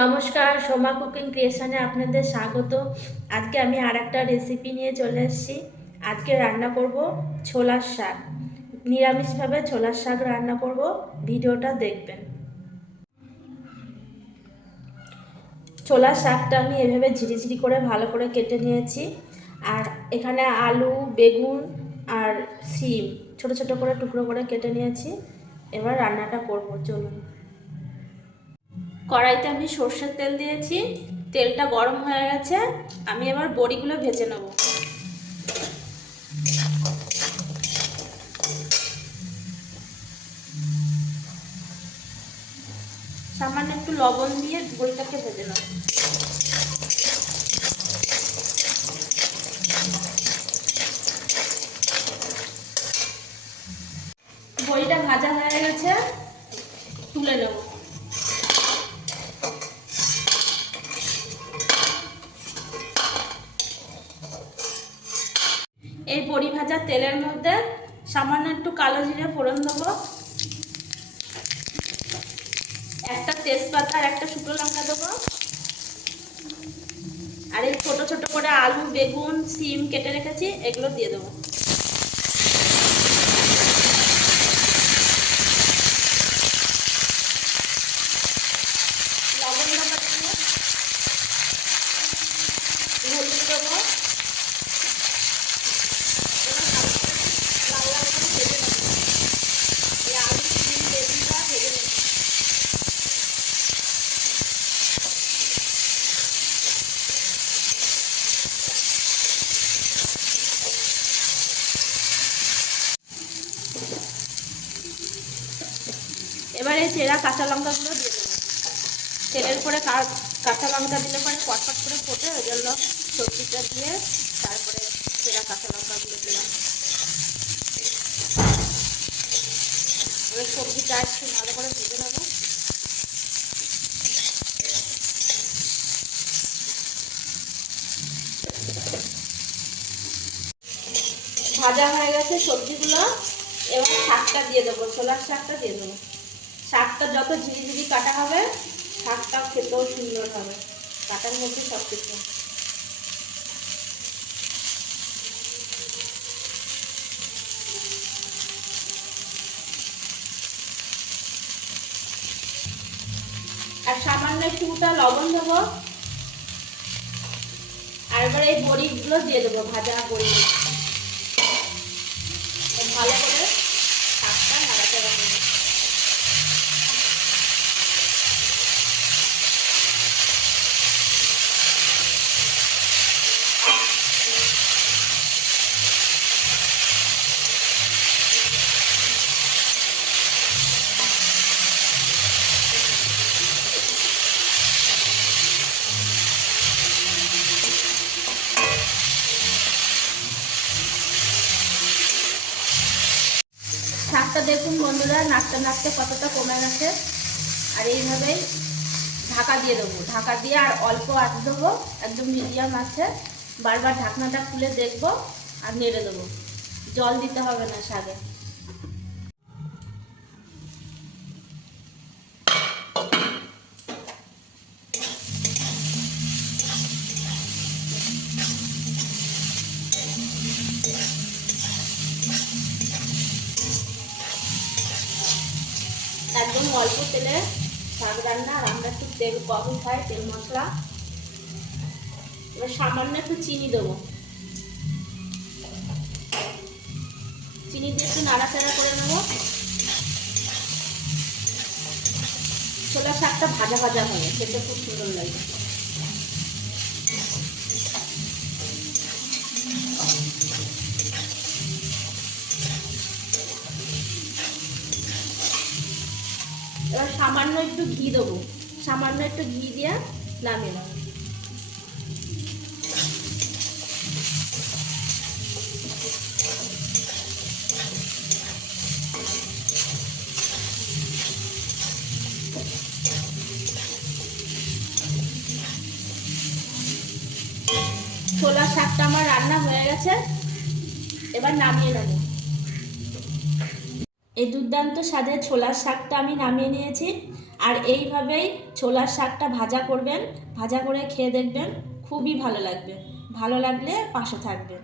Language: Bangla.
নমস্কার, সোমা কুকিং ক্রিয়েশনে আপনাদের স্বাগত। আজকে আমি আর একটা রেসিপি নিয়ে চলে এসেছি। আজকে রান্না করব ছোলার শাক। নিরামিষভাবে ছোলার শাক রান্না করব, ভিডিওটা দেখবেন। ছোলার শাকটা আমি এভাবে ঝিরিঝিরি করে ভালো করে কেটে নিয়েছি। আর এখানে আলু, বেগুন আর শিম ছোট ছোট করে টুকরো করে কেটে নিয়েছি। এবার রান্নাটা করব, চলুন। কড়াইতে আমি সর্ষের তেল দিয়েছি, তেলটা গরম হয়ে গেছে। আমি এবার বড়িগুলো ভেজে নেব। সামান্য একটু লবণ দিয়ে বড়িটাকে ভেজে নেব। বড়িটা ভাজা হয়ে গেছে, তুলে নেব। এই বড়ি ভাজা তেলের মধ্যে সামান্য একটু কালো জিরে ফোড়ন দেবো, একটা তেজপাতা আর একটা শুকনো লঙ্কা দেবো, আর এই ছোট ছোট করে আলু, বেগুন, শিম কেটে রেখেছি, এগুলো দিয়ে দেবো। লবণ দেবো, হলুদ দেবো। লাল লাল করে ভেজে নেবো। এই আলু, শিম, বেগুনটা ভেজে নেবো। এবার এই চেরা কাঁচা লঙ্কাগুলো দিয়ে দেবো। তেলের পরে কাঁচা লঙ্কা দিলে পরে পটপট করে ফোটে, ওই জন্য সবজিটা দিয়ে তারপরে চেরা কাঁচা লঙ্কাগুলো দিলাম। এবার সবজিটা একটু ভালো করে ভেজে নেবো। ভাজা হয়ে গেছে সবজিগুলো, এবার শাকটা দিয়ে দেবো, ছোলার শাকটা দিয়ে দেবো। শাকটা যত ঝিরিঝিরি কাটা হবে, শাকটা খেতেও সুন্দর হবে, কাটার মধ্যে সব কিছু। আর সামান্য একটুটা লবণ দেবো। আর এবার এই বড়িগুলো দিয়ে দেবো, ভাজা বড়ি। ভালো করে শাকটা নাড়াচাড়া করবো। শাকটা দেখুন বন্ধুরা, নাড়তে নাড়তে কতটা কমে গেছে। আর এইভাবেই ঢাকা দিয়ে দেবো, ঢাকা দিয়ে আর অল্প আঁচ দেবো, একদম মিডিয়াম আছে। বারবার ঢাকনাটা খুলে দেখবো আর নেড়ে দেবো। জল দিতে হবে না শাকে। একদম অল্প তেলে শাক রান্না, আর আমরা একটু তেল কমই খাই, তেল মশলা। এবার সামান্য একটু চিনি দেবো, চিনি দিয়ে একটু নাড়াচাড়া করে নেবো। ছোলা শাকটা ভাজা ভাজা হবে, খেতে খুব সুন্দর লাগে। এবার সামান্য একটু ঘি দেবো, সামান্য একটু ঘি দিয়ে নামিয়ে নেবো। ছোলা শাকটা আমার রান্না হয়ে গেছে, এবার নামিয়ে নেব। এই দুর্দান্ত স্বাদের ছোলার শাকটা আমি নামিয়ে নিয়েছি। আর এইভাবেই ছোলার শাকটা ভাজা করবেন, ভাজা করে খেয়ে দেখবেন, খুবই ভালো লাগবে। ভালো লাগলে পাশে থাকবেন।